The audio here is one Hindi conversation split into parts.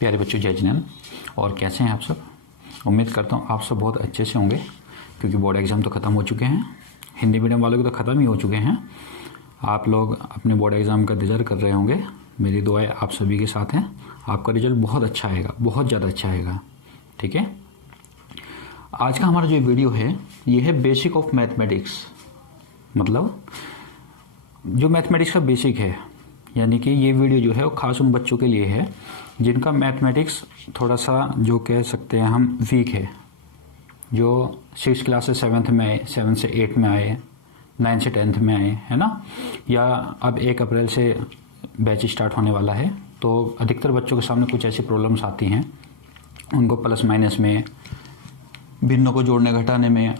प्यारे बच्चों, जय जिनेंद्र। और कैसे हैं आप सब? उम्मीद करता हूँ आप सब बहुत अच्छे से होंगे, क्योंकि बोर्ड एग्ज़ाम तो ख़त्म हो चुके हैं। हिंदी मीडियम वालों के तो ख़त्म ही हो चुके हैं। आप लोग अपने बोर्ड एग्ज़ाम का इंतज़ार कर रहे होंगे। मेरी दुआएं आप सभी के साथ हैं। आपका रिजल्ट बहुत अच्छा आएगा, बहुत ज़्यादा अच्छा आएगा। ठीक है। आज का हमारा जो वीडियो है ये है बेसिक ऑफ मैथमेटिक्स, मतलब जो मैथमेटिक्स का बेसिक है। यानी कि ये वीडियो जो है वो खास उन बच्चों के लिए है जिनका मैथमेटिक्स थोड़ा सा जो कह सकते हैं हम वीक है, जो 6 क्लास से 7th में आए, 7 से 8 में आए, 9 से 10th में आए, है ना। या अब 1 अप्रैल से बैच स्टार्ट होने वाला है, तो अधिकतर बच्चों के सामने कुछ ऐसी प्रॉब्लम्स आती हैं। उनको प्लस माइनस में, भिन्नों को जोड़ने घटाने में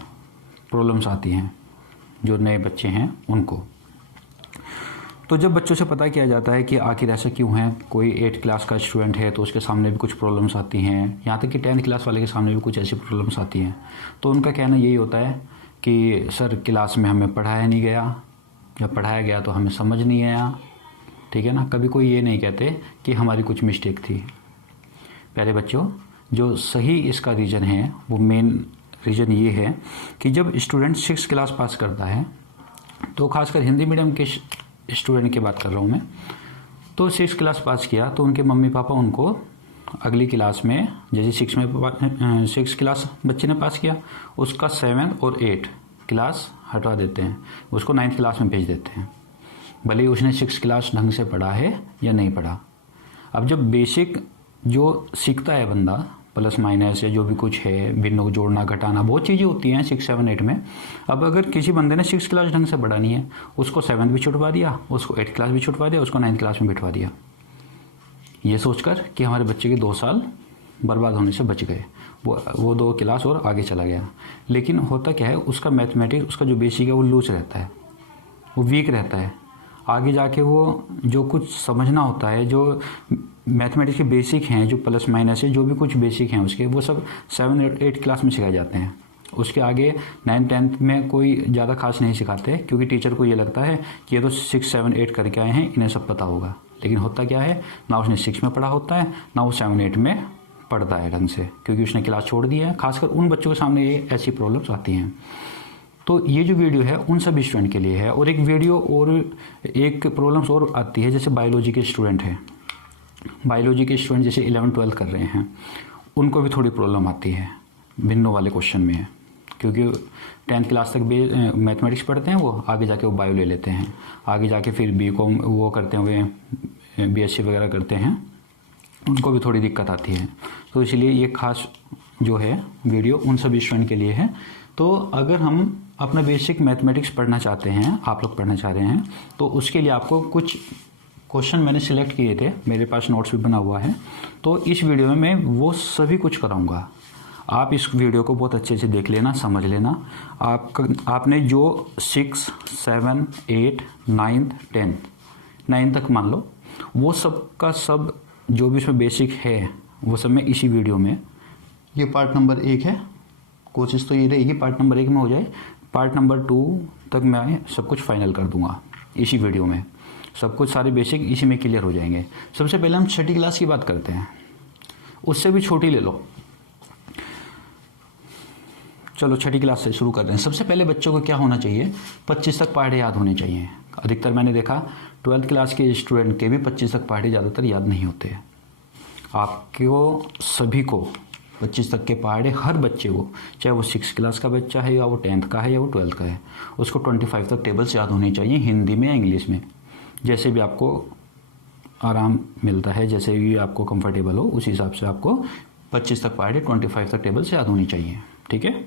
प्रॉब्लम्स आती हैं, जो नए बच्चे हैं उनको। तो जब बच्चों से पता किया जाता है कि आखिर ऐसा क्यों है, कोई 8 क्लास का स्टूडेंट है तो उसके सामने भी कुछ प्रॉब्लम्स आती हैं, यहाँ तक कि 10th क्लास वाले के सामने भी कुछ ऐसी प्रॉब्लम्स आती हैं, तो उनका कहना यही होता है कि सर क्लास में हमें पढ़ाया नहीं गया, या पढ़ाया गया तो हमें समझ नहीं आया। ठीक है ना। कभी कोई ये नहीं कहते कि हमारी कुछ मिस्टेक थी। प्यारे बच्चों, जो सही इसका रीज़न है वो मेन रीज़न ये है कि जब स्टूडेंट 6 क्लास पास करता है, तो खासकर हिंदी मीडियम के स्टूडेंट की बात कर रहा हूँ मैं, तो 6 क्लास पास किया तो उनके मम्मी पापा उनको अगली क्लास में, जैसे 6 क्लास बच्चे ने पास किया, उसका 7 और 8 क्लास हटवा देते हैं, उसको 9th क्लास में भेज देते हैं, भले ही उसने 6 क्लास ढंग से पढ़ा है या नहीं पढ़ा। अब जब बेसिक जो सीखता है बंदा, प्लस माइनस या जो भी कुछ है, भिन्नों को जोड़ना घटाना, बहुत चीज़ें होती हैं 6, 7, 8 में। अब अगर किसी बंदे ने 6 क्लास ढंग से पढ़ा नहीं है, उसको 7th भी छुटवा दिया, उसको 8 क्लास भी छुटवा दिया, उसको 9th क्लास में बिठवा दिया, ये सोचकर कि हमारे बच्चे के 2 साल बर्बाद होने से बच गए, वो 2 क्लास और आगे चला गया। लेकिन होता क्या है, उसका मैथमेटिक्स, उसका जो बेसिक है वो लूज रहता है, वो वीक रहता है। आगे जाके वो जो कुछ समझना होता है, जो मैथमेटिक्स के बेसिक हैं, जो प्लस माइनस है, जो भी कुछ बेसिक हैं उसके, वो सब 7 और 8 क्लास में सिखाए जाते हैं। उसके आगे 9, 10th में कोई ज़्यादा खास नहीं सिखाते, क्योंकि टीचर को ये लगता है कि ये तो 6, 7, 8 करके आए हैं, इन्हें सब पता होगा। लेकिन होता क्या है, ना उसने 6 में पढ़ा होता है, ना वो 7, 8 में पढ़ता है ढंग से, क्योंकि उसने क्लास छोड़ दी है। खासकर उन बच्चों के सामने ये ऐसी प्रॉब्लम्स आती हैं। तो ये जो वीडियो है उन सभी स्टूडेंट के लिए है। और एक वीडियो और एक प्रॉब्लम्स और आती है, जैसे बायोलॉजी के स्टूडेंट हैं, बायोलॉजी के स्टूडेंट जैसे 11, 12 कर रहे हैं, उनको भी थोड़ी प्रॉब्लम आती है भिन्नों वाले क्वेश्चन में, क्योंकि 10th क्लास तक मैथमेटिक्स पढ़ते हैं, वो आगे जाके वो बायो ले लेते हैं, आगे जाके फिर बीकॉम वो करते हुए BSc वगैरह करते हैं, उनको भी थोड़ी दिक्कत आती है। तो इसलिए ये खास जो है वीडियो उन सभी स्टूडेंट के लिए है। तो अगर हम अपना बेसिक मैथमेटिक्स पढ़ना चाहते हैं, आप लोग पढ़ना चाह रहे हैं, तो उसके लिए आपको कुछ क्वेश्चन मैंने सिलेक्ट किए थे, मेरे पास नोट्स भी बना हुआ है, तो इस वीडियो में मैं वो सभी कुछ कराऊंगा। आप इस वीडियो को बहुत अच्छे से देख लेना, समझ लेना। आपने जो 6, 7, 8, 9, 10 तक मान लो, वो सब का सब जो भी उसमें बेसिक है वो सब मैं इसी वीडियो में, ये पार्ट नंबर 1 है, कोशिश तो ये रहेगी पार्ट नंबर 1 में हो जाए, पार्ट नंबर 2 तक मैं सब कुछ फाइनल कर दूंगा इसी वीडियो में। सब कुछ सारे बेसिक इसी में क्लियर हो जाएंगे। सबसे पहले हम 6ठी क्लास की बात करते हैं, उससे भी छोटी ले लो, चलो 6ठी क्लास से शुरू कर रहे हैं। सबसे पहले बच्चों को क्या होना चाहिए, 25 तक पहाड़े याद होने चाहिए। अधिकतर मैंने देखा 12th क्लास के स्टूडेंट के भी 25 तक पहाड़े ज़्यादातर याद नहीं होते। आपको सभी को 25 तक के पहाड़े, हर बच्चे को, चाहे वो 6 क्लास का बच्चा है, या वो 10th का है, या वो 12th का है, उसको 25 तक टेबल्स याद होने चाहिए, हिंदी में या इंग्लिश में, जैसे भी आपको आराम मिलता है, जैसे भी आपको कंफर्टेबल हो, उस हिसाब से आपको 25 तक पहाड़े, 25 तक टेबल्स याद होनी चाहिए। ठीक है।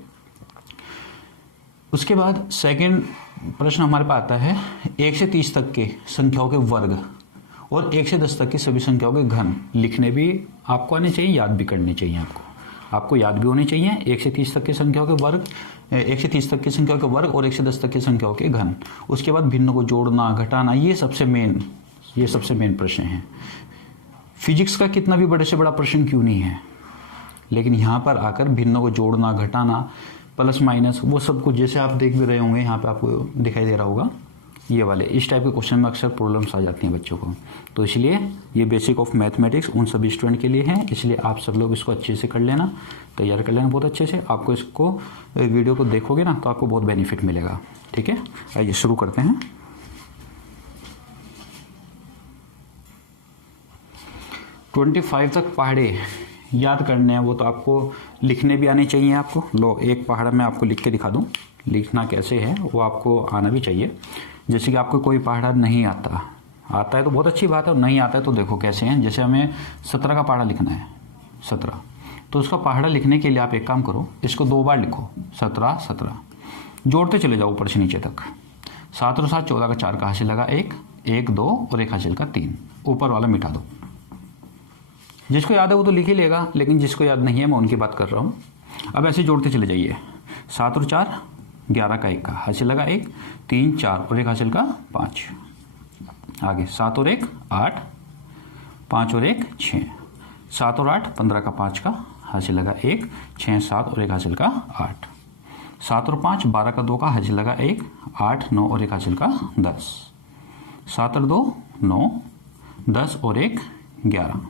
उसके बाद सेकंड प्रश्न हमारे पास आता है 1 से 30 तक के संख्याओं के वर्ग और 1 से 10 तक की सभी संख्याओं के घन लिखने भी आपको आने चाहिए, याद भी करने चाहिए। आपको याद भी होने चाहिए 1 से 30 तक की संख्याओं के वर्ग, 1 से 30 तक की संख्याओं के वर्ग और 1 से 10 तक की संख्याओं के घन। उसके बाद भिन्नों को जोड़ना घटाना, ये सबसे मेन प्रश्न है। फिजिक्स का कितना भी बड़े से बड़ा प्रश्न क्यों नहीं है, लेकिन यहाँ पर आकर भिन्नों को जोड़ना घटाना, प्लस माइनस, वो सब कुछ जैसे आप देख भी रहे होंगे, यहाँ पे आपको दिखाई दे रहा होगा, ये वाले, इस टाइप के क्वेश्चन में अक्सर प्रॉब्लम्स आ जाती हैं बच्चों को। तो इसलिए ये बेसिक ऑफ मैथमेटिक्स उन सभी स्टूडेंट के लिए है, इसलिए आप सब लोग इसको अच्छे से कर लेना, तैयार कर लेना बहुत अच्छे से। आपको इसको वीडियो को देखोगे ना तो आपको बहुत बेनिफिट मिलेगा। ठीक है, आइए शुरू करते हैं। ट्वेंटी 25 तक पहाड़े याद करने हैं, वो तो आपको लिखने भी आने चाहिए आपको। लो एक पहाड़ा मैं आपको लिख के दिखा दूं, लिखना कैसे है वो आपको आना भी चाहिए। जैसे कि आपको कोई पहाड़ा नहीं आता है तो बहुत अच्छी बात है, और नहीं आता है तो देखो कैसे हैं। जैसे हमें 17 का पहाड़ा लिखना है, 17, तो उसका पहाड़ा लिखने के लिए आप एक काम करो, इसको 2 बार लिखो, 17 17, जोड़ते चले जाओ ऊपर से नीचे तक। 7 और 7 14 का 4 का हासिल लगा 1, 1 2 और एक हासिल का 3, ऊपर वाला मिटा दो। जिसको याद है वो तो लिख ही लेगा, लेकिन जिसको याद नहीं है मैं उनकी बात कर रहा हूँ। अब ऐसे जोड़ते चले जाइए, 7 और 4 11 का 1 का हासिल लगा 1, 3 4 और एक हासिल का 5, आगे 7 और 1 8, 5 और 1 6, 7 और 8 15 का 5 का हासिल लगा 1, 6 7 और एक हासिल का 8, 7 और 5 12 का 2 का हासिल लगा 1, 8 9 और एक हासिल का 10, 7 और 2 9, 10 और 1 11,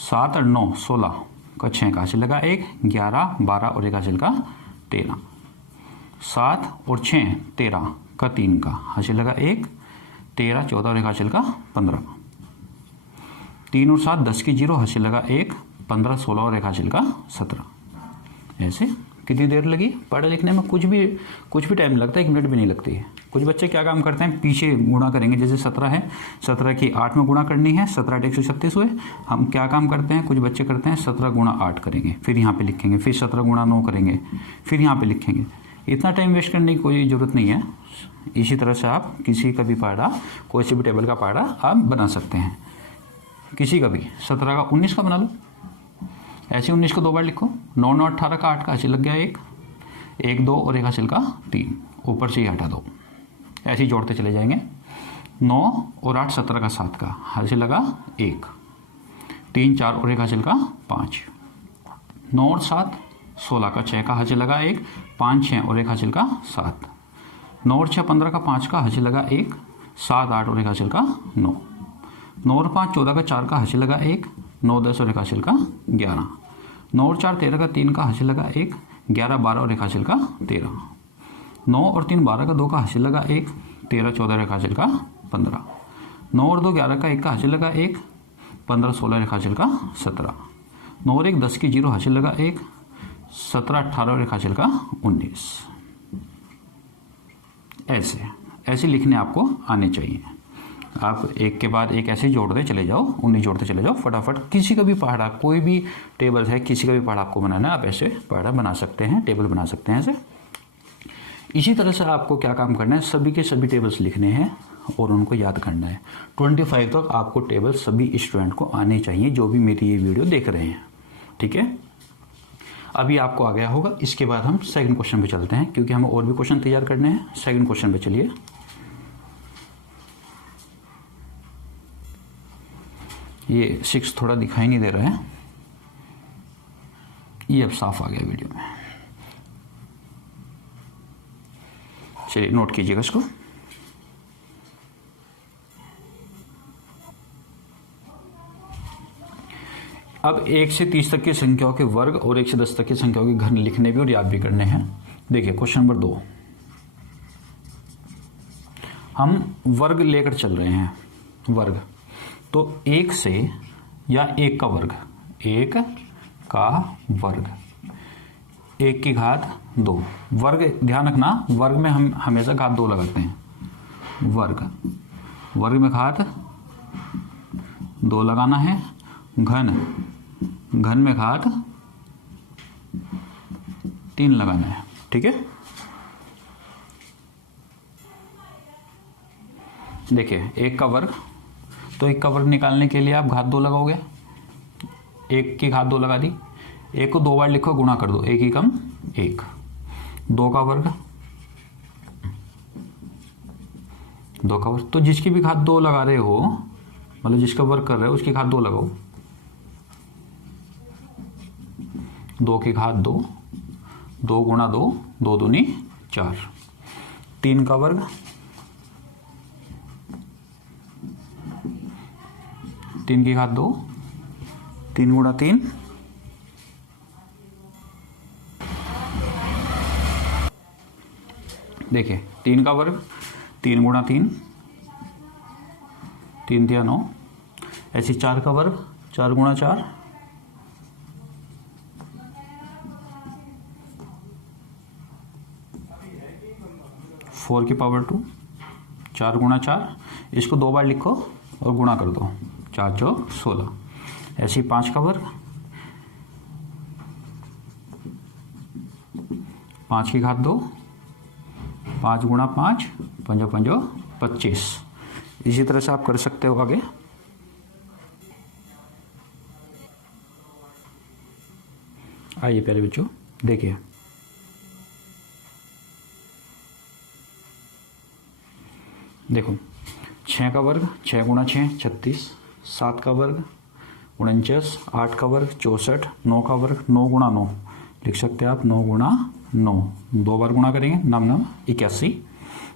7 और 9 16 का 6 का हासिल लगा 1, 11 12 और एक हासिल का 13, 7 और 6 13 का 3 का हासिल लगा 1, 13 14 और एक हासिल का 15, 3 और 7 10 की 0 हासिल लगा 1, 15 16 और एक हासिल का 17। ऐसे कितनी देर लगी पढ़े लिखने में? कुछ भी टाइम लगता है, 1 मिनट भी नहीं लगती है। कुछ बच्चे क्या काम करते हैं, पीछे गुणा करेंगे। जैसे 17 है, 17 की 8 में गुणा करनी है, 17 8 136 हुए। हम क्या काम करते हैं, कुछ बच्चे करते हैं 17 गुणा 8 करेंगे, फिर यहाँ पे लिखेंगे, फिर 17 गुणा 9 करेंगे, फिर यहाँ पे लिखेंगे। इतना टाइम वेस्ट करने की कोई ज़रूरत नहीं है। इसी तरह से आप किसी का भी पहाड़ा, कोई से भी टेबल का पहाड़ा आप बना सकते हैं, किसी का भी। 17 का 19 का बना लो, ऐसे 19 को 2 बार लिखो। 9 9 18 का 8 का हासिल लग गया 1, 1 2 और एक हासिल का 3, ऊपर से ही हटा दो। ऐसे ही जोड़ते चले जाएंगे। 9 और 8 17 का 7 का हासिल लगा 1, 3 4 और एक हासिल का 5, 9 और 7 16 का 6 का हासिल लगा 1, 5 6 और एक हासिल का 7, 9 और 6 15 का 5 का हासिल लगा 1, 7 8 और एक हासिल का 9, 9 और 5 14 का 4 का हासिल लगा 1, 9 10 और एक हासिल का 11, 9 और 4 13 का 3 का हासिल लगा 1, 11 12 और एक हासिल का 13, 9 और 3 12 का 2 का हासिल लगा 1, 13 14 और एक हासिल का 15, 9 और 2 11 का 1 का हासिल लगा 1, 15 16 और एक हासिल का 17, 9 और 1 10 की 0 हासिल लगा 1, 17 18 और एक हासिल का 19। ऐसे लिखने आपको आने चाहिए। आप एक के बाद एक ऐसे जोड़ते चले जाओ, 19 जोड़ते चले जाओ फटाफट। किसी का भी पहाड़ा, कोई भी टेबल है, किसी का भी पहाड़ा आपको बनाना है, आप ऐसे पहाड़ा बना सकते हैं, टेबल बना सकते हैं ऐसे। इसी तरह से आपको क्या काम करना है, सभी के सभी टेबल्स लिखने हैं और उनको याद करना है। 25 तक आपको टेबल सभी स्टूडेंट को आने चाहिए, जो भी मेरी ये वीडियो देख रहे हैं। ठीक है, अभी आपको आ गया होगा। इसके बाद हम सेकंड क्वेश्चन पे चलते हैं, क्योंकि हमें और भी क्वेश्चन तैयार करने हैं। सेकंड क्वेश्चन पे चलिए। ये 6 थोड़ा दिखाई नहीं दे रहा है, ये अब साफ आ गया वीडियो में। चलिए नोट कीजिएगा इसको। अब 1 से 30 तक की संख्याओं के वर्ग और 1 से 10 तक की संख्याओं के घन लिखने भी और याद भी करने हैं। देखिए क्वेश्चन नंबर 2, हम वर्ग लेकर चल रहे हैं। वर्ग तो 1 से, या 1 का वर्ग, 1 का वर्ग, 1 की घात 2। वर्ग ध्यान रखना, वर्ग में हम हमेशा घात 2 लगाते हैं। वर्ग में घात 2 लगाना है। घन में घात 3 लगाना है। ठीक है, देखिए 1 का वर्ग, तो 1 का वर्ग निकालने के लिए आप घात 2 लगाओगे। 1 की घात 2 लगा दी। 1 को 2 बार लिखो, गुणा कर दो, 1 ही कम 1। 2 का वर्ग, तो जिसकी भी घात 2 लगा रहे हो, मतलब जिसका वर्ग कर रहे हो उसकी घात 2 लगाओ। 2 की घात 2, 2 गुणा 2, 2 दूनी 4। 3 का वर्ग, 3 की घात 2, 3 गुणा 3, देखिए 3 का वर्ग, 3 गुणा 3, 3 दिया 9, ऐसे 4 का वर्ग, 4 गुणा 4, 4 की पावर 2, 4 गुणा 4, इसको 2 बार लिखो और गुणा कर दो, 4 चौक 16, ऐसे 5 का वर्ग, 5 की घात 2, 5 गुणा 5, 5 5 25। इसी तरह से आप कर सकते हो आगे। आइए प्यारे बच्चों देखिए, देखो 6 का वर्ग, 6 गुणा 6 36, 7 का वर्ग 49, 8 का वर्ग 64, 9 का वर्ग 9 गुणा 9 लिख सकते हैं आप, 9 गुणा 9, 2 बार गुणा करेंगे, 9 9 81,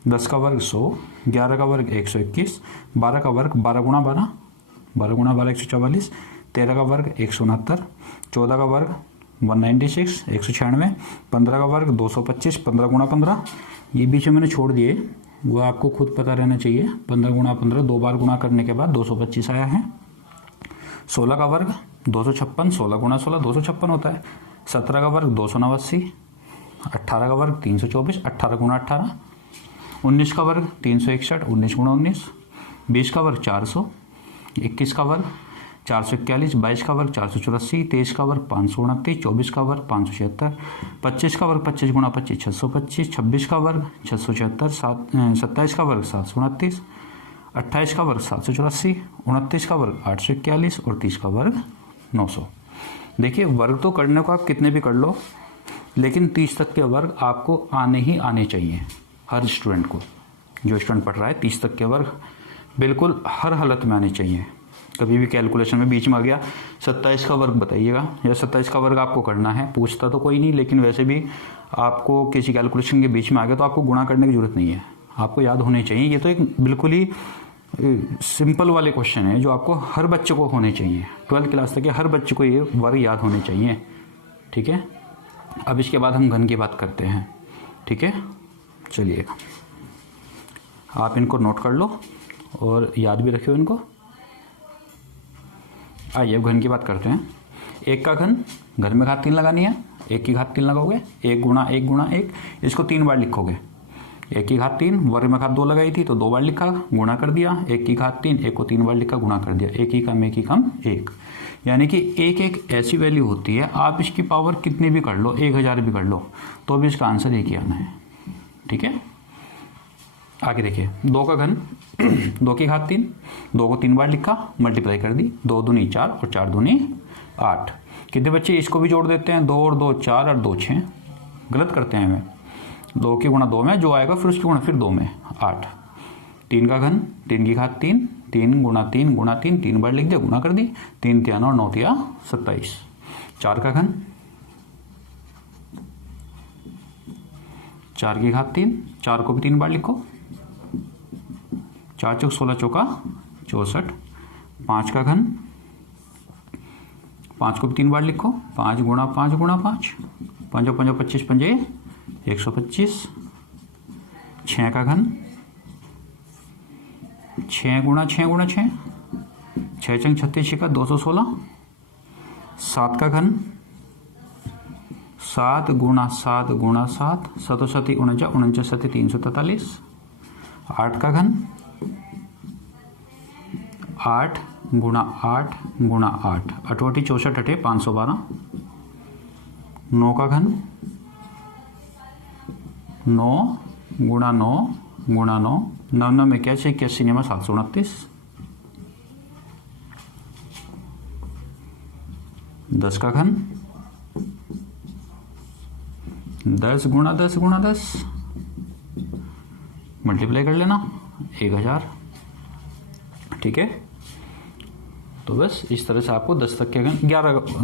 10 का वर्ग 100, 11 का वर्ग 121, 12 का वर्ग 12 गुणा 12, 12 गुणा 12 144, 13 का वर्ग 169, 14 का वर्ग 196 196, 15 का वर्ग 225, 15 गुणा 15, ये बीच में मैंने छोड़ दिए, वो आपको खुद पता रहना चाहिए। 15 गुणा 15 2 बार गुणा करने के बाद 225 आया है। 16 का वर्ग 256, 16 गुणा 16 256 होता है। 17 का वर्ग 289, 18 का वर्ग 324, 18 गुणा 18, 19 का वर्ग 361, 19 गुणा 19, 20 का वर्ग 400, 21 का वर्ग 441, 22 का वर्ग 484, 23 का वर्ग 529, 24 का वर्ग 576, 25 का वर्ग 25 गुणा 25 625, 26 का वर्ग 676, 27 का वर्ग 729, 28 का वर्ग 784, 29 का वर्ग 841 और 30 का वर्ग 900। देखिए वर्ग तो करने को आप कितने भी कर लो, लेकिन 30 तक के वर्ग आपको आने ही आने चाहिए। हर स्टूडेंट को, जो स्टूडेंट पढ़ रहा है 30 तक के वर्ग बिल्कुल हर हालत में आने चाहिए। कभी भी कैलकुलेशन में बीच में आ गया 27 का वर्ग बताइएगा, या 27 का वर्ग आपको करना है, पूछता तो कोई नहीं, लेकिन वैसे भी आपको किसी कैलकुलेशन के बीच में आ गया तो आपको गुणा करने की जरूरत नहीं है, आपको याद होने चाहिए। ये तो एक बिल्कुल ही सिंपल वाले क्वेश्चन है जो आपको हर बच्चे को होने चाहिए। 12th क्लास तक के हर बच्चे को ये वर्ग याद होने चाहिए, ठीक है। अब इसके बाद हम घन की बात करते हैं, ठीक है। चलिए आप इनको नोट कर लो और याद भी रखियो इनको। आइए अब घन की बात करते हैं। 1 का घन, घर में घात 3 लगानी है, 1 की घात 3 लगाओगे, 1 गुणा 1 गुणा 1, इसको 3 बार लिखोगे। 1 की घात 3, वर्ग में घात 2 लगाई थी तो 2 बार लिखा, गुणा कर दिया। 1 की घात 3, 1 को 3 बार लिखा, गुणा कर दिया। 1 ही कम 1 ही कम 1, यानी कि 1 एक ऐसी वैल्यू होती है, आप इसकी पावर कितनी भी कर लो, 1000 भी कर लो, तो भी इसका आंसर 1 ही आना है, ठीक है। आगे देखिए 2 का घन, 2 की घात 3, 2 को 3 बार लिखा, मल्टीप्लाई कर दी, 2 दूनी 4 और 4 दूनी 8। कितने बच्चे इसको भी जोड़ देते हैं, 2 और 2 4 और 2 6, गलत करते हैं हमें। 2 की गुणा 2 में जो आएगा फिर उसकी गुणा फिर 2 में 8। 3 का घन, 3 की घात 3, 3 गुणा 3 गुणा 3, 3 बार लिख दिया, गुणा कर दी, 3 3 और 9 3 27। 4 का घन, 4 की घात 3, 4 को भी 3 बार लिखो, 4 चौक 16 चौका 64। 5 का घन, 5 को भी 3 बार लिखो, 5 गुणा 5 गुणा 5, 5 5 25 5 125। 6 का घन, 6 गुणा 6 गुणा 6, 6 चंग 36 छिका 216। 7 का घन, 7 गुणा 7 गुणा 7, 7 7 49 49 7 343। 8 का घन, 8 गुणा 8 गुणा 8, 8 8 64 8 512। 9 का घन, 9 गुणा 9 गुणा 9, 9 9 में 81 81 में 729। 10 का घन, 10 गुणा 10 गुणा 10, मल्टीप्लाई कर लेना 1000, ठीक है। तो बस इस तरह से आपको 10 तक के घन,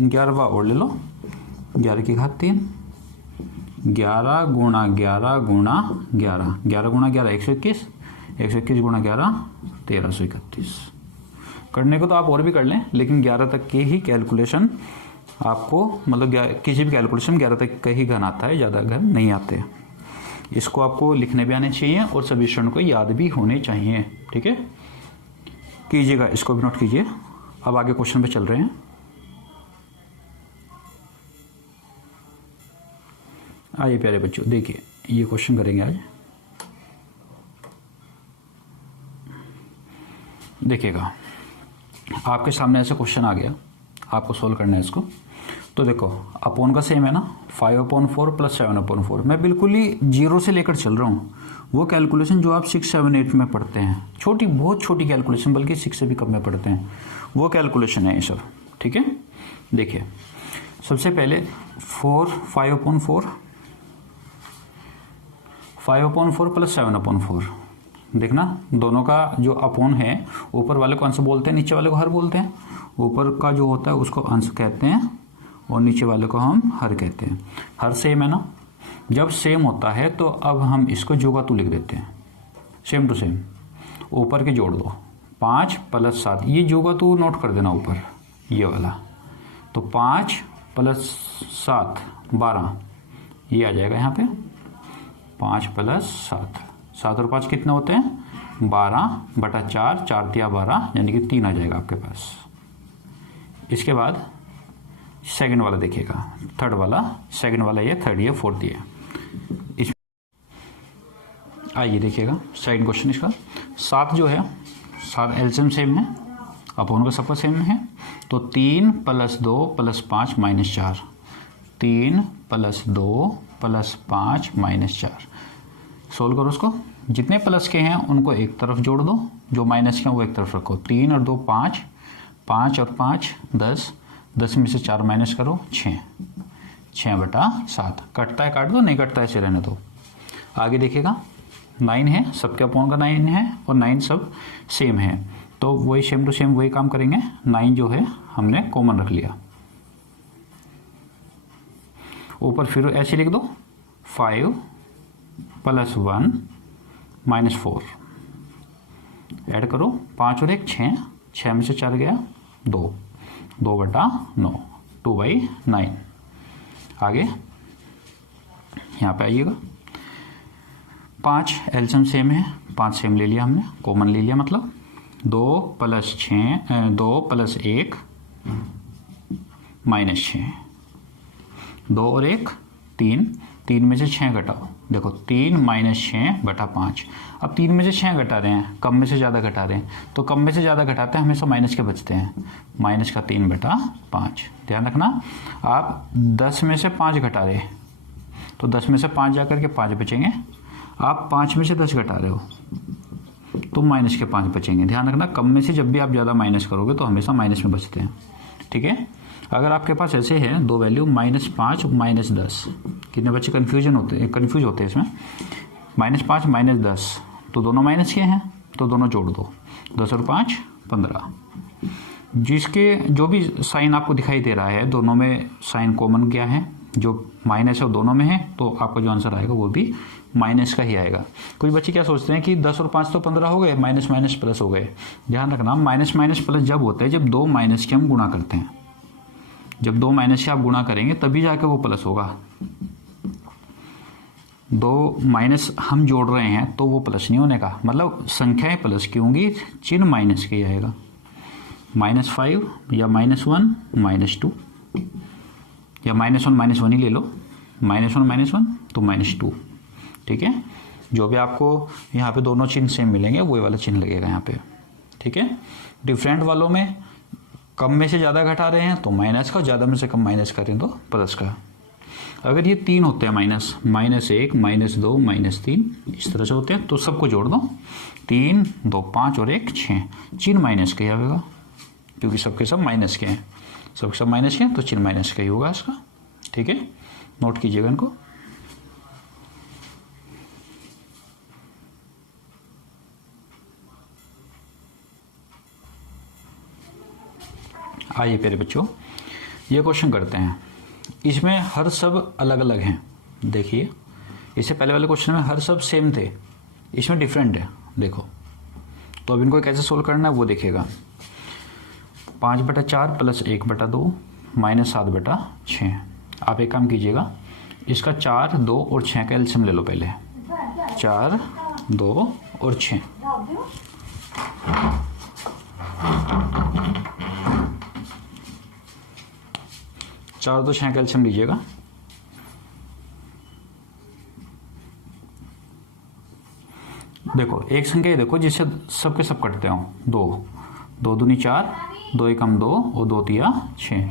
11वां और ले लो, 11 की घात 3, 11 गुणा 11 गुणा 11, 11 गुणा 11 121, 121 गुणा 11 1331। करने को तो आप और भी कर लें, लेकिन 11 तक की ही कैलकुलेशन आपको, मतलब किसी भी कैलकुलेशन 11 तक का ही घन आता है, ज़्यादा घन नहीं आते। इसको आपको लिखने भी आने चाहिए और सभी स्टूडेंट को याद भी होने चाहिए। ठीक है, कीजिएगा, इसको भी नोट कीजिए। अब आगे क्वेश्चन पे चल रहे हैं। आइए प्यारे बच्चों, देखिए ये क्वेश्चन करेंगे आज। देखिएगा, आपके सामने ऐसा क्वेश्चन आ गया, आपको सोल्व करना है इसको। तो देखो अपोन का सेम है ना, 5/4 प्लस 7/4। मैं बिल्कुल ही जीरो से लेकर चल रहा हूँ, वो कैलकुलेशन जो आप 6, 7, 8 में पढ़ते हैं, छोटी, बहुत छोटी कैलकुलेशन, बल्कि 6 से भी कम में पढ़ते हैं, वो कैलकुलेशन है ये सब। ठीक है, देखिए सबसे पहले 5/4 प्लस 7/4। देखना दोनों का जो अपोन है, ऊपर वाले को अंश बोलते हैं, नीचे वाले को हर बोलते हैं। ऊपर का जो होता है उसको अंश कहते हैं और नीचे वाले को हम हर कहते हैं। हर सेम है ना, जब सेम होता है तो अब हम इसको जोगातू लिख देते हैं, सेम टू सेम। ऊपर के जोड़ दो, 5 + 7, ये जोगातू नोट कर देना ऊपर, ये वाला। तो 5 + 7 12, ये आ जाएगा यहाँ पे 5 + 7। 7 और 5 कितने होते हैं? 12/4, 4 × 12 यानी कि 3 आ जाएगा आपके पास। इसके बाद सेकंड वाला देखिएगा, थर्ड वाला, सेकंड वाला ये, थर्ड ये, फोर्थ ये। इस आइए देखिएगा सेकंड क्वेश्चन इसका। 7 जो है, 7 एलसीएम सेम है, अपोन का सबका सेम है। तो 3 + 2 + 5 - 4, 3 + 2 + 5 - 4। सोल्व करो उसको, जितने प्लस के हैं उनको एक तरफ जोड़ दो, जो माइनस के हैं वो एक तरफ रखो। 3 और 2 5, 5 और 5 10, 10 में से 4 माइनस करो, 6, 6/7। कटता है काट दो, नहीं कटता है ऐसे रहने दो। आगे देखिएगा 9 है, सबके अपोन का 9 है और 9 सब सेम है, तो वही सेम टू सेम वही काम करेंगे। 9 जो है हमने कॉमन रख लिया, ऊपर फिर ऐसे लिख दो, 5 + 1 - 4। ऐड करो, 5 और 1 6, 6 में से 4 गया 2, 2/9, 2/9। आगे यहाँ पे आइएगा, 5 एलसीएम सेम है, 5 सेम ले लिया हमने, कॉमन ले लिया, मतलब 2 + 6, 2 + 1 - 6, 2 और 1 3, 3 में से 6 घटाओ, देखो 3 - 6/5। अब 3 में से 6 घटा रहे हैं, कम में से ज़्यादा घटा रहे हैं, तो कम में से ज़्यादा घटाते हैं हमेशा माइनस के बचते हैं, माइनस का 3/5। ध्यान रखना, आप 10 में से 5 घटा रहे, तो 10 में से 5 जा करके 5 बचेंगे। आप 5 में से 10 घटा रहे हो तो माइनस के 5 बचेंगे। ध्यान रखना, कम में से जब भी आप ज़्यादा माइनस करोगे तो हमेशा माइनस में बचते हैं। ठीक है, अगर आपके पास ऐसे है दो वैल्यू, -5 -10, कितने बच्चे कंफ्यूज होते हैं इसमें, -5 -10, तो दोनों माइनस के हैं, तो दोनों जोड़ दो, 10 और 5 15। जिसके जो भी साइन आपको दिखाई दे रहा है, दोनों में साइन कॉमन क्या है, जो माइनस है वो दोनों में है, तो आपका जो आंसर आएगा वो भी माइनस का ही आएगा। कुछ बच्चे क्या सोचते हैं कि 10 और 5 तो 15 हो गए, माइनस माइनस प्लस हो गए। ध्यान रखना, माइनस माइनस प्लस जब होता है जब 2 माइनस के हम गुणा करते हैं, जब 2 माइनस से आप गुणा करेंगे तभी जाके वो प्लस होगा। 2 माइनस हम जोड़ रहे हैं तो वो प्लस नहीं होने का, मतलब संख्याएं प्लस की होंगी, चिन्ह माइनस के ही आएगा। -5 या -1 -2, या -1 -1 ही ले लो, -1 -1 तो -2। ठीक है, जो भी आपको यहाँ पे दोनों चिन्ह सेम मिलेंगे वही वाला चिन्ह लगेगा यहाँ पे। ठीक है, डिफरेंट वालों में कम में से ज़्यादा घटा रहे हैं तो माइनस का, ज़्यादा में से कम माइनस करें तो प्लस का। अगर ये 3 होते हैं माइनस, -1 -2 -3 इस तरह से होते हैं, तो सबको जोड़ दो, 3 2 5 और 1 6, चिन्ह माइनस का ही आएगा, क्योंकि सबके सब माइनस के हैं, सबके सब माइनस के हैं तो चिन्ह माइनस का ही होगा इसका। ठीक है, नोट कीजिएगा इनको। आइए प्यारे बच्चों, ये क्वेश्चन करते हैं। इसमें हर सब अलग अलग हैं। देखिए, इससे पहले वाले क्वेश्चन में हर सब सेम थे, इसमें डिफरेंट है। देखो, तो अब इनको कैसे सोल्व करना है वो देखिएगा। 5/4 प्लस 1/2 माइनस 7/6। आप एक काम कीजिएगा, इसका 4, 2 और 6 का एलसीएम ले लो पहले। 4, 2 और 6। 4, 2, 6 का एलसीएम लीजिएगा। देखो एक संख्या देखो जिससे सबके सब कटते हो। 2 दूनी 4, 2 एकम 2 और 2 तिया 6।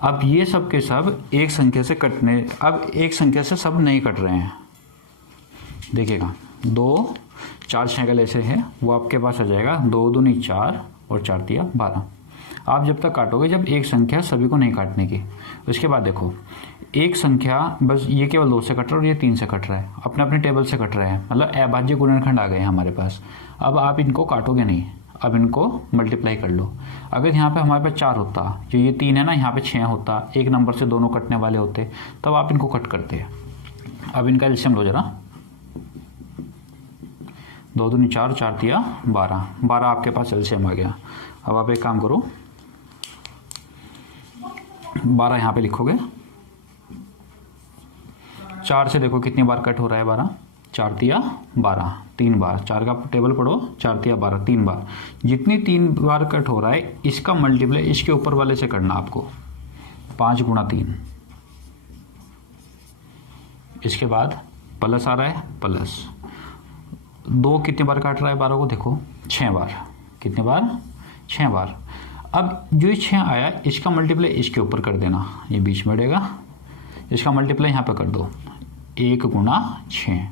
अब ये सब के सब एक संख्या से कटने, अब एक संख्या से सब नहीं कट रहे हैं। देखिएगा 2, 4, 6 का ऐसे है वो आपके पास आ जाएगा 2 दूनी 4 और 4 तिया 12। आप जब तक काटोगे जब एक संख्या सभी को नहीं काटने की। उसके बाद देखो एक संख्या बस ये केवल 2 से कट रहा है और ये 3 से कट रहा है, अपने अपने टेबल से कट रहे हैं, मतलब अभाज्य गुणनखंड आ गए हमारे पास। अब आप इनको काटोगे नहीं, अब इनको मल्टीप्लाई कर लो। अगर यहाँ पे हमारे पास 4 होता, जो ये 3 है ना, यहाँ पे 6 होता, एक नंबर से दोनों कटने वाले होते, तब आप इनको कट करते। अब इनका एलसीएम लो जरा। 2 दूनी 4, 4 तिया 12, 12 आपके पास एलसीएम आ गया। अब आप एक काम करो, 12 यहाँ पे लिखोगे। 4 से देखो कितनी बार कट हो रहा है 12, 4 तिया 12, 3 बार। 4 का टेबल पढ़ो, 4 तिया 12, 3 बार। जितनी 3 बार कट हो रहा है इसका मल्टीप्लाई इसके ऊपर वाले से करना आपको, 5 गुणा 3। इसके बाद प्लस आ रहा है, प्लस 2 कितनी बार काट रहा है 12 को देखो, 6 बार। कितने बार? 6 बार। अब जो 6 आया इसका मल्टीप्लाई इसके ऊपर कर देना, ये बीच में रहेगा। इसका मल्टीप्लाई यहाँ पे कर दो, 1 गुणा 6।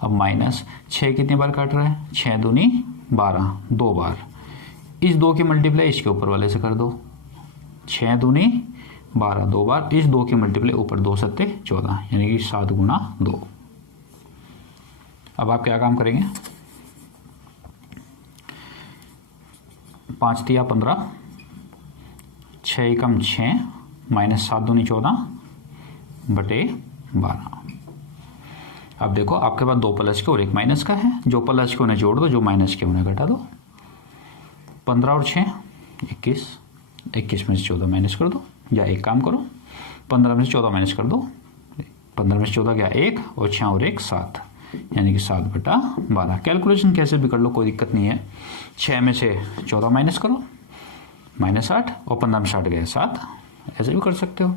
अब माइनस 6 कितनी बार काट रहा है, 6 दूनी 12, 2 बार। इस 2 की मल्टीप्लाई इसके ऊपर वाले से कर दो, 6 दूनी 12, 2 बार। इस 2 की मल्टीप्लाई ऊपर 2 सत्ते 14, यानी कि 7 गुणा 2। अब आप क्या काम करेंगे, 5 तिया 15, 6 एकम 6 माइनस 7 दूनी 14 बटे 12। अब देखो आपके पास 2 प्लस के और 1 माइनस का है, जो प्लस के उन्हें जोड़ दो, जो माइनस के उन्हें घटा दो। 15 और 6 21, 21 में से 14 माइनस कर दो, या एक काम करो 15 में से 14 माइनस कर दो। 15 में से 14 गया 1 और 6 और 1 7, यानी कि 7 बटा 12। कैलकुलेशन कैसे भी कर लो, कोई दिक्कत नहीं है। 6 में से 14 माइनस करो, -8, और 15 में 60 गया 7, ऐसे भी कर सकते हो,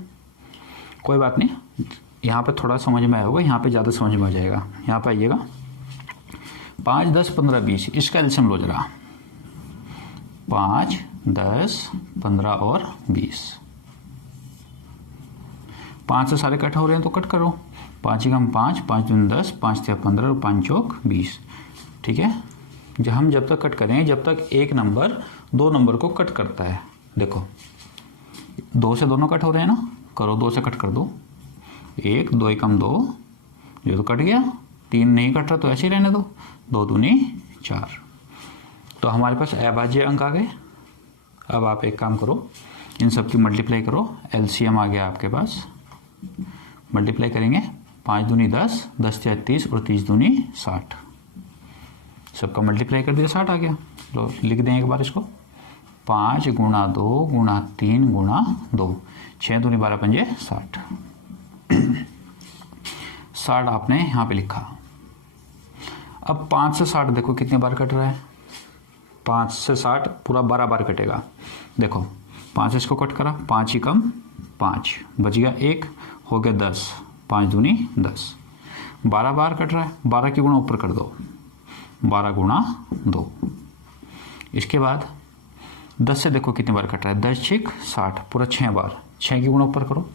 कोई बात नहीं। यहाँ पे थोड़ा समझ में आया होगा, यहाँ पे ज़्यादा समझ में आ जाएगा। यहाँ पे आइएगा, 5, 10, 15, 20, इसका एलसीएम लो जरा। 5, 10, 15 और 20। 5 से सारे कट हो रहे हैं तो कट करो। 5 एकम 5, 5 दूनी 10, 5 तिया 15 और 5 चौक 20। ठीक है, हम जब तक कट करें जब तक एक नंबर 2 नंबर को कट करता है। देखो 2 से दोनों कट हो रहे हैं ना, करो 2 से कट कर दो। 1, 2 एकम 2, ये तो कट गया। 3 नहीं कट रहा तो ऐसे ही रहने दो, 2 दूनी 4। तो हमारे पास अभाज्य अंक आ गए। अब आप एक काम करो, इन सब की मल्टीप्लाई करो, एलसीएम आ गया आपके पास। मल्टीप्लाई करेंगे, 5 दूनी 10, 10 तिया 30 और 30 दूनी 60। सबका मल्टीप्लाई कर दिया, 60 आ गया। तो लिख दें एक बार इसको, 5 गुणा 2 गुणा 3 गुणा 2, 6 दूनी 12 पंजे 60। 60 आपने यहाँ पे लिखा। अब 5 से 60 देखो कितनी बार कट रहा है, 5 से 60 पूरा 12 बार कटेगा। देखो 5 इसको कट करा, 5 एकम 5, बच गया 1, हो गया 10, 5 दूनी 10। 12 बार कट रहा है, 12 की गुणा ऊपर कर दो, 12 गुणा 2। इसके बाद 10 से देखो कितनी बार कट रहा है, 10 6 60, पूरा 6 बार। 6 की गुणा ऊपर करो,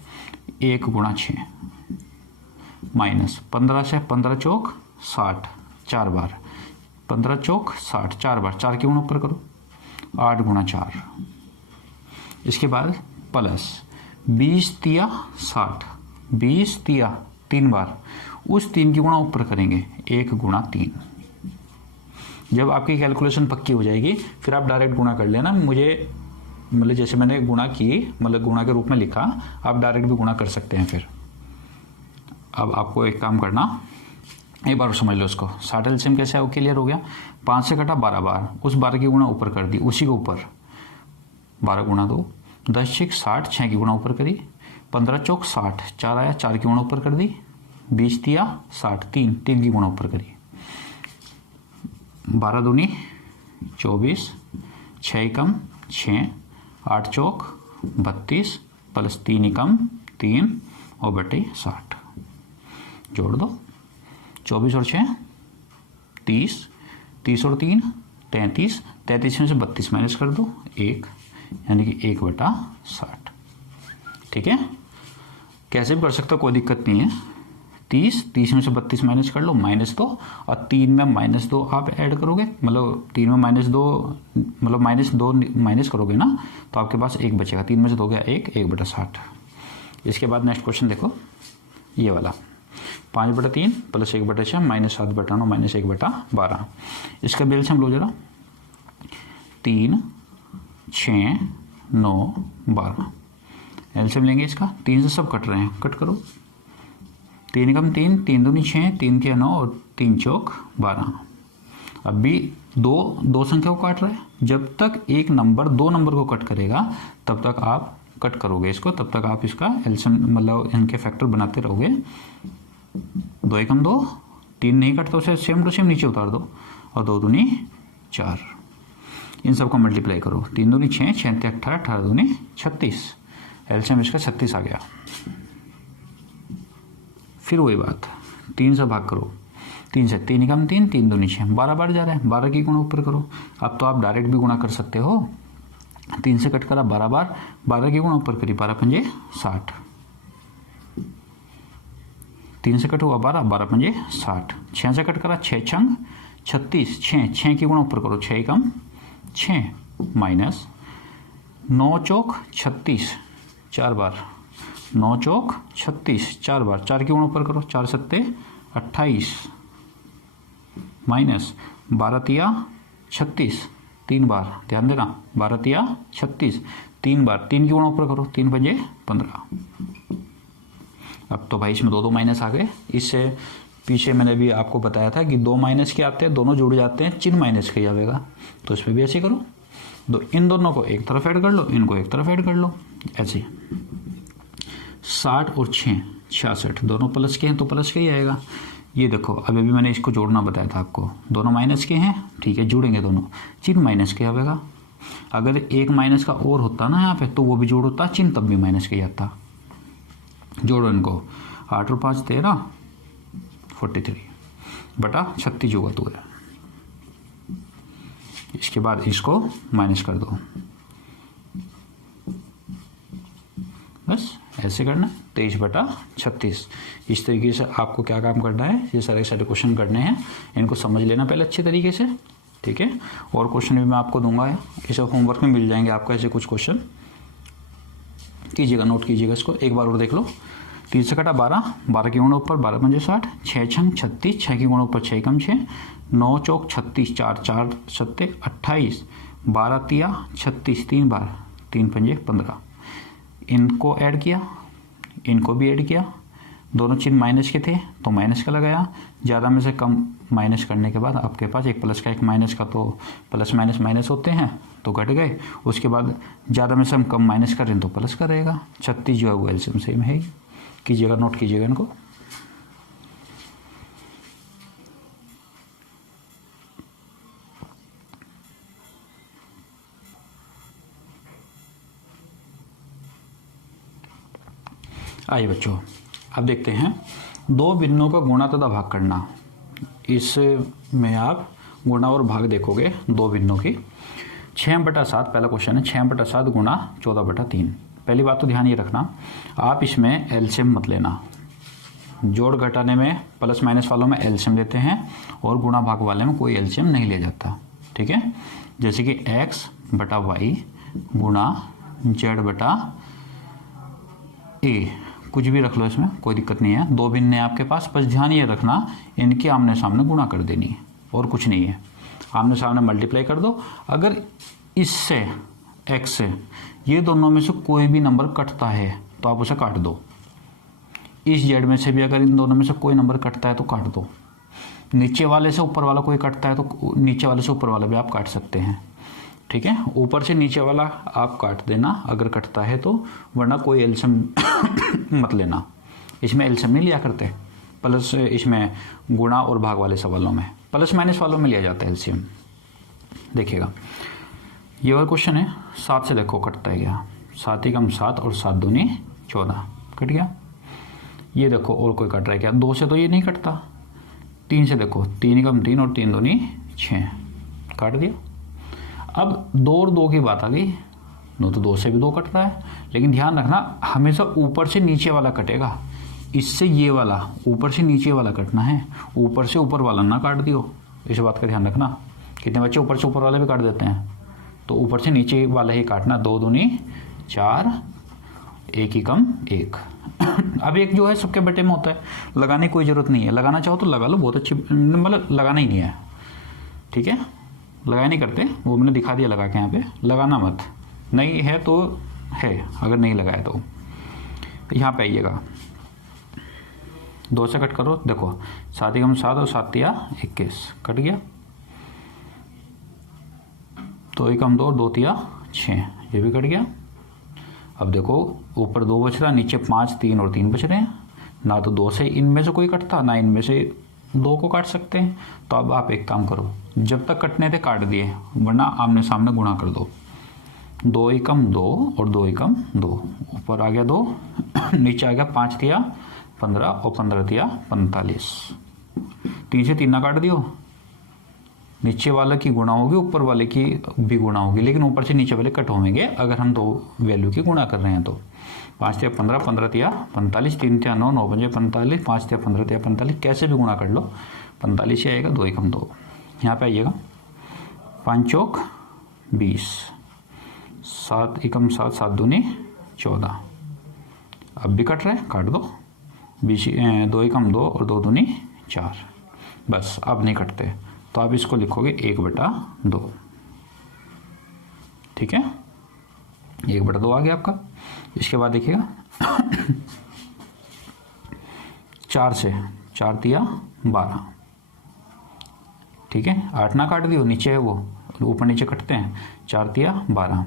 1 गुणा 6, माइनस 15 से 15 चौक 60, 4 बार। 15 चौक 60, 4 बार। 4 की गुणा ऊपर करो, 8 गुणा 4। इसके बाद प्लस 20 तिया 60, 20 तिया 3 बार। उस 3 की गुणा ऊपर करेंगे, 1 गुणा 3। जब आपकी कैलकुलेशन पक्की हो जाएगी फिर आप डायरेक्ट गुणा कर लेना। मुझे मतलब जैसे मैंने गुणा की, मतलब गुणा के रूप में लिखा, आप डायरेक्ट भी गुणा कर सकते हैं। फिर अब आपको एक काम करना, एक बार समझ लो इसको। 60 एलसीएम कैसे है वो क्लियर हो गया। 5 से कटा 12 बार, उस 12 की गुणा ऊपर कर दी, उसी के ऊपर 12 गुणा 2, 10 6 60, 6 की गुणा ऊपर करी, 15 चौक 60, 4 आया, 4 की गुणा ऊपर कर दी, 20 दिया 60, 3 की गुणा ऊपर करी, 12 दूनी 24, 6 एकम 6, 8 चौक 32 प्लस 3 एकम 3 और बटे 60, जोड़ दो, 24 और 6 30, 30 और 3 33, 33 में से 32 माइनस कर दो 1, यानी कि 1/60। ठीक है, कैसे भी कर सकते हो, कोई दिक्कत नहीं है। 30 में से 32 माइनस कर लो -2, और 3 में -2 आप ऐड करोगे, मतलब 3 में -2 मतलब -2 माइनस करोगे ना, तो आपके पास 1 बचेगा। 3 में से 2 गया 1, 1/60। इसके बाद नेक्स्ट क्वेश्चन देखो, ये वाला 5/3 प्लस 1/6 -7/9 -1/12। इसका एलसीएम लो जरा, 3 6 9 12। एलसीएम लेंगे इसका, 3 से सब कट रहे हैं, कट करो, 3 एकम 3, 3 दूनी 6, 3 के 9 और 3 चौक 12। अब भी दो संख्या को काट रहा है, जब तक एक नंबर 2 नंबर को कट करेगा तब तक आप कट करोगे इसको, तब तक आप इसका एलसीएम मतलब इनके फैक्टर बनाते रहोगे। 2 एकम 2, 3 नहीं कटता उसे सेम टू सेम नीचे उतार दो, और 2 दूनी 4, इन सबको मल्टीप्लाई करो, 3 दूनी 6, 6 18, 18 दूनी 36, एलसीएम इसका 36 आ गया। फिर वही बात, 3 से भाग करो, 3 से 3 एकम 3, 3 दूनी 6, 12 बार जा रहा है, 12 की गुणा ऊपर करो। अब तो आप डायरेक्ट भी गुणा कर सकते हो, 3 से कट करा 12 बार, 12 की गुणा ऊपर करी, 12 पंजे 60, 3 से कट हुआ 12, 12 पंजे 60, 6 से कट करा 6 छंग 36, 6 की गुणा ऊपर करो, 6 एकम 6 माइनस 9 चौक 36, 4 बार, 9 चौक 36, 4 बार, 4 की गुणा ऊपर करो, 4 सत्ते 28 माइनस 12 तिया 36, 3 बार, ध्यान देना, 12 तिया 36, 3 बार, 3 की गुणा ऊपर करो, 3 पंजे 15। अब तो भाई इसमें 2 माइनस आ गए। इससे पीछे मैंने भी आपको बताया था कि 2 माइनस के आते हैं, दोनों जुड़ जाते हैं, चिन्ह माइनस के आवेगा, तो इसमें भी ऐसे करो, इन दोनों को एक तरफ ऐड कर लो, इनको एक तरफ ऐड कर लो, ऐसे 60 और 6 66, दोनों प्लस के हैं तो प्लस के ही आएगा। ये देखो, अभी भी मैंने इसको जोड़ना बताया था आपको, दोनों माइनस के हैं, ठीक है, जुड़ेंगे दोनों, चिन्ह माइनस के आवेगा। अगर एक माइनस का और होता ना यहाँ पे, तो वो भी जोड़ होता, चिन्ह तब भी माइनस के ही आता। जोड़ो इनको, 8 और 5 13, 43 बटा 36 होगा तो है। इसके बाद इसको माइनस कर दो, बस ऐसे करना, 23/36। इस तरीके से आपको क्या काम करना है, ये सारे क्वेश्चन करने हैं, इनको समझ लेना पहले अच्छे तरीके से, ठीक है। और क्वेश्चन भी मैं आपको दूंगा, इसे होमवर्क में मिल जाएंगे आपको, ऐसे कुछ क्वेश्चन कीजिएगा, नोट कीजिएगा इसको, एक बार और देख लो। 3 से कटा 12, 12 की गुणा ऊपर 12 पंजे 60, 6 छंग 36, 6 की गुणा ऊपर 6 कम 6, 9 चौक 36, 4 4 सत्ते 28, 12 तिया 36, 3 बार, 3 पंजे 15। इनको ऐड किया, इनको भी ऐड किया, दोनों चिन्ह माइनस के थे तो माइनस का लगाया, ज़्यादा में से कम माइनस करने के बाद आपके पास एक प्लस का एक माइनस का, तो प्लस माइनस माइनस होते हैं तो घट गए। उसके बाद ज़्यादा में से हम कम माइनस करें तो प्लस का रहेगा। 36 जो है वो एलसीएम सेम है, कीजिएगा, नोट कीजिएगा इनको। आइए बच्चों, अब देखते हैं 2 भिन्नों का गुणा तथा भाग करना। इसमें आप गुणा और भाग देखोगे 2 भिन्नों की। 6/7 पहला क्वेश्चन है, 6/7 गुणा 14/3। पहली बात तो ध्यान ये रखना, आप इसमें एलसीएम मत लेना। जोड़ घटाने में प्लस माइनस वालों में एलसीएम लेते हैं और गुणा भाग वाले में कोई एलसीएम नहीं ले जाता, ठीक है। जैसे कि x/y गुणा z/a, कुछ भी रख लो, इसमें कोई दिक्कत नहीं है। 2 भिन्न है आपके पास, बस ध्यान ये रखना इनके आमने सामने गुणा कर देनी है और कुछ नहीं है। आमने सामने मल्टीप्लाई कर दो। अगर इससे x से ये दोनों में से कोई भी नंबर कटता है तो आप उसे काट दो। इस z में से भी अगर इन दोनों में से कोई नंबर कटता है तो काट दो। नीचे वाले से ऊपर वाला कोई कटता है तो नीचे वाले से ऊपर वाला भी आप काट सकते हैं। ठीक है, ऊपर से नीचे वाला आप काट देना अगर कटता है तो, वरना कोई एल्शियम मत लेना। इसमें एल्शियम नहीं लिया करते, प्लस इसमें गुणा और भाग वाले सवालों में, प्लस माइनस वालों में लिया जाता है एल्शियम। देखिएगा ये वाला क्वेश्चन है, 7 से देखो कटता है क्या, 7 एकम 7 और 7 दूनी 14, कट गया। ये देखो और कोई कट रहा है क्या, 2 से तो ये नहीं कटता। 3 से देखो, 3 एकम 3 और 3 दूनी 6, काट दिया। अब 2 और 2 की बात आ गई, नो तो 2 से भी 2 कट रहा है, लेकिन ध्यान रखना हमेशा ऊपर से नीचे वाला कटेगा। इससे ये वाला ऊपर से नीचे वाला कटना है, ऊपर से ऊपर वाला ना काट दियो, इस बात का ध्यान रखना। कितने बच्चे ऊपर से ऊपर वाले भी काट देते हैं, तो ऊपर से नीचे वाला ही काटना। 2 दूनी 4, 1 एकम 1। अब एक जो है सबके बेटे में होता है, लगाने की कोई ज़रूरत नहीं है, लगाना चाहो तो लगा लो, बहुत अच्छी, मतलब लगाना ही नहीं है, ठीक है, लगाया नहीं करते, वो मैंने दिखा दिया लगा के, यहाँ पे लगाना मत, नहीं है तो है, अगर नहीं लगाया तो यहाँ पे आइएगा, 2 से कट करो, देखो 7 एकम 7 और 7 तिया 21, कट गया। 2 एकम 2 और 2 तिया 6, ये भी कट गया। अब देखो ऊपर 2 बच रहा, नीचे 5, 3 और 3 बच रहे हैं, ना तो 2 से इनमें से कोई कटता, ना इनमें से 2 को काट सकते हैं। तो अब आप एक काम करो, जब तक कटने थे काट दिए, वरना आमने सामने गुणा कर दो। 2 एकम 2 और 2 एकम 2, ऊपर आ गया 2, नीचे आ गया 5 तिया 15 और 15 तिया 45। 3 से 3 ना काट दियो, नीचे वाले की गुणा होगी, ऊपर वाले की भी गुणा होगी, लेकिन ऊपर से नीचे वाले कट होंगे अगर हम 2 वैल्यू की गुणा कर रहे हैं तो। 5 तिया 15, 15 तिया 45, 3 तिया 9, 9 पंजे 45, 5 तिया 15 तिया 45, कैसे भी गुणा कर लो 45 ही आएगा। 2 एकम 2, यहाँ पे आइएगा, 5 चौक 20, 7 एकम 7, 7 दूनी 14, अब भी कट रहा है, काट दो। 2 एकम 2 और 2 दूनी 4, बस अब नहीं कटते, तो आप इसको लिखोगे 1/2, ठीक है, 1/2 आ गया आपका। इसके बाद देखिएगा 4 से 4 तिया 12, ठीक है, 8 ना काट दियो, नीचे है वो, ऊपर नीचे कटते हैं, 4 तिया 12।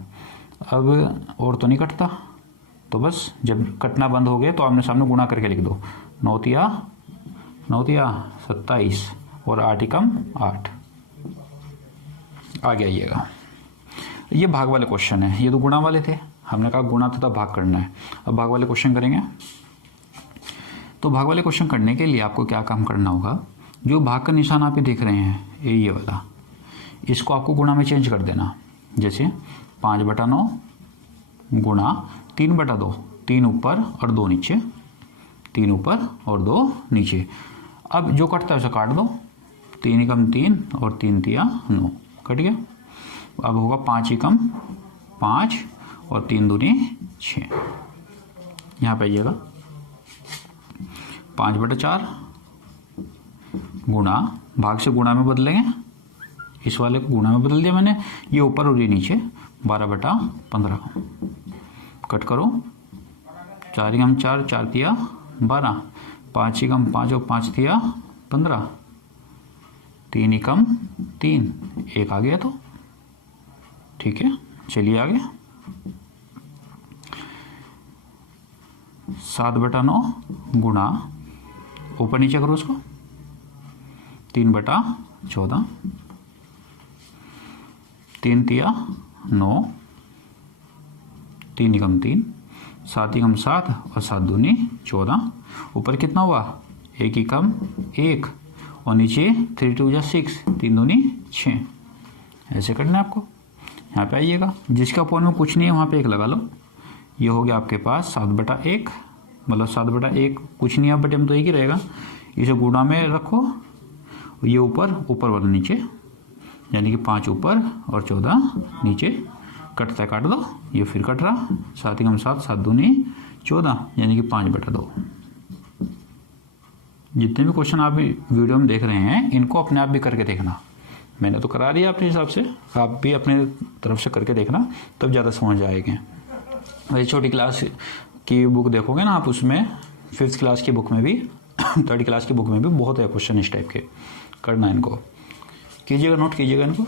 अब और तो नहीं कटता, तो बस जब कटना बंद हो गया तो आमने सामने गुणा करके लिख दो। 9 तिया 27 और 8 एकम 8, आ गया। ये भाग वाले क्वेश्चन है, ये तो गुणा वाले थे, हमने कहा गुणा तथा भाग करना है। अब भाग वाले क्वेश्चन करेंगे। तो भाग वाले क्वेश्चन करने के लिए आपको क्या काम करना होगा, जो भाग का निशान आप देख रहे हैं ये वाला, इसको आपको गुणा में चेंज कर देना। जैसे 5/9 गुणा 3/2, 3 ऊपर और 2 नीचे, 3 ऊपर और 2 नीचे। अब जो कटता है उसे काट दो, 3 एकम 3 और 3 तिया 9, कट गया। अब होगा 5 एकम 5 और 3 दूनी 6, यहाँ पे आइएगा 5/4 गुणा, भाग से गुणा में बदलेंगे, इस वाले को गुणा में बदल दिया मैंने, ये ऊपर और ये नीचे, 12/15, कट करो। 4 एकम 4, 4 तिया 12, 5 एकम 5 और 5 तिया 15, 3 एकम 3, 1 आ गया तो, ठीक है, चलिए आगे। 7/9 गुणा, ऊपर नीचे करो उसको, 3/14, 3 तिया 9, 3 एकम 3, 7 एकम 7 और 7 दूनी 14, ऊपर कितना हुआ 1 एकम 1 और नीचे 3 2 जा 6, 3 दूनी 6, ऐसे करना है आपको। यहाँ पे आइएगा, जिसका पॉइंट में कुछ नहीं है वहाँ पे 1 लगा लो, ये हो गया आपके पास 7/1, मतलब 7/1 कुछ नहीं है, बटे में तो 1 ही रहेगा, इसे गुणा में रखो, ये ऊपर, ऊपर वाला नीचे, यानी कि 5 ऊपर और 14 नीचे, कटता है काट दो, ये फिर कट रहा, 7 एकम 7, 7 दूनी 14, यानी कि 5/2। जितने भी क्वेश्चन आप वीडियो में देख रहे हैं इनको अपने आप भी करके देखना, मैंने तो करा दिया अपने हिसाब से, आप भी अपने तरफ से करके देखना, तब ज़्यादा समझ आएगा। वैसे छोटी क्लास की बुक देखोगे ना आप, उसमें 5th क्लास की बुक में भी 3rd क्लास की बुक में भी बहुत है क्वेश्चन इस टाइप के, करना इनको, कीजिएगा, नोट कीजिएगा इनको।